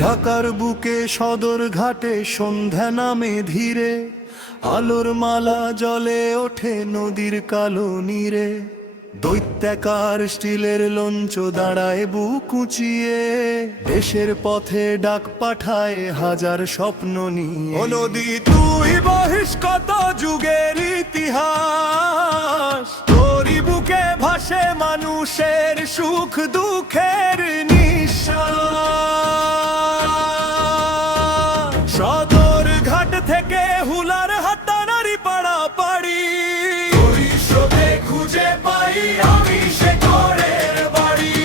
ঢাকার বুকে সদর ঘাটে সন্ধ্যা নামে ধীরে, আলোর মালা জ্বলে ওঠে নদীর কালো নীরে। দৈত্যাকার স্টিলের লঞ্চ দাঁড়ায় বুক উঁচিয়ে, দেশের পথে ডাক পাঠায় হাজার স্বপ্ন নিয়ে। ও নদী তুই বহিস কত যুগের ইতিহাস, তোরই বুকে ভাসে মানুষের সুখ দুঃখের নিঃশ্বাস। সদর ঘাট থেকে হুলার হাটা নারী পাড়া পাড়ি, খুঁজে পাই আমি সে ঘরের বাড়ি।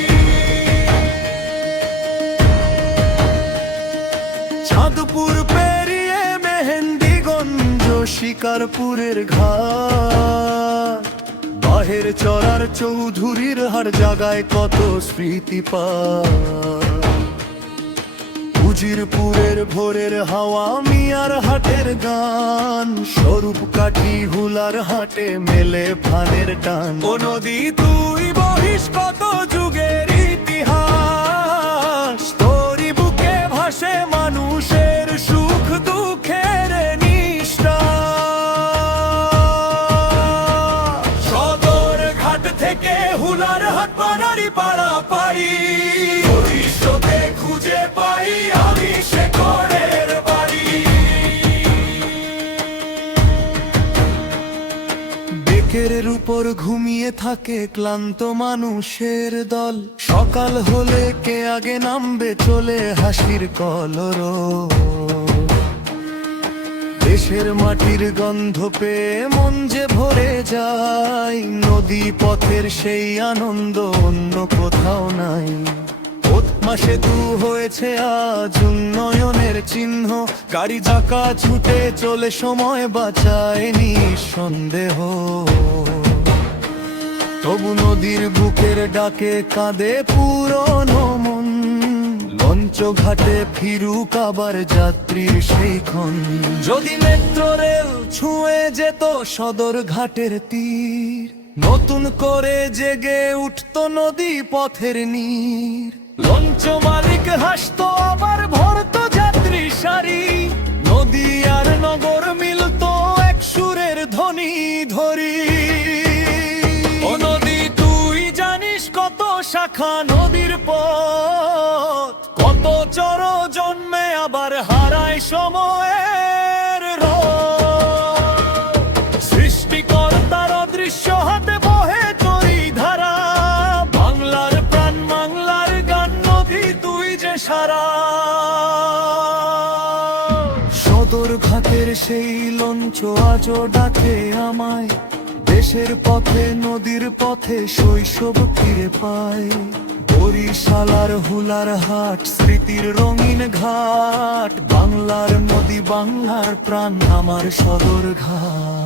চাঁদপুর পেরিয়ে মেহেন্দিগঞ্জ শিকারপুরের ঘাট, বাহের চড়ার চৌধুরীর হার জাগায় কত স্মৃতি উজিরপুরের ভোরের হাওয়া মিয়ার হাটের গান, স্বরূপ কাঠি হুলার হাটে মেলে ফানের টান। ও নদী তুই বহিস কত যুগের ইতিহাস, তোরই বুকে ভাসে মানুষের সুখ দুঃখের নিঃশ্বাস। সদর ঘাট থেকে হুলার হাট পাড়ারি পাড়া পাড়ি, ভবিষ্যতে খুঁজে পাই আমি সে ঘরের বাড়ি। ডেকের উপর ঘুমিয়ে থাকে ক্লান্ত মানুষের দল, সকাল হলে কে আগে নামবে চলে হাসির কলরব। দেশের মাটির গন্ধ পেয়ে মন যে ভরে যায়, নদী পথের সেই আনন্দ অন্য কোথাও নাই। সেতু হয়েছে আজ উন্নয়নের চিহ্ন, গাড়ি চাকা ছুটে চলে সময় বাঁচায় নিঃসন্দেহ। তবু নদীর বুকের ডাকে কাঁদে পুরনো মন, লঞ্চ ঘাটে ফিরুক আবার যাত্রীর সেই ক্ষণ। যদি মেট্রো রেল ছুঁয়ে যেত সদর ঘাটের তীর, নতুন করে জেগে উঠতো নদী পথের নীর। লঞ্চ মালিক হাসতো আবার ভরতো যাত্রী সারি, নদী আর নগর মিলতো এক সুরের ধ্বনি ধরি। ও নদী তুই জানিস কত শাখা নদীর পথ, কত চর জন্মে আবার হারায় সময়ের রথ। সৃষ্টিকর্তার অদৃশ্য হাতে বহে তোরই ধারা, বাংলার প্রাণ বাংলার গান নদী তুই যে সারা। সদর ঘাটের সেই লঞ্চ আজও ডাকে আমায়, দেশের পথে নদীর পথে শৈশব ফিরে পায়। বরিশালার হুলার হাট স্মৃতির রঙিন ঘাট, বাংলার নদী বাংলার প্রাণ আমার সদর ঘাট।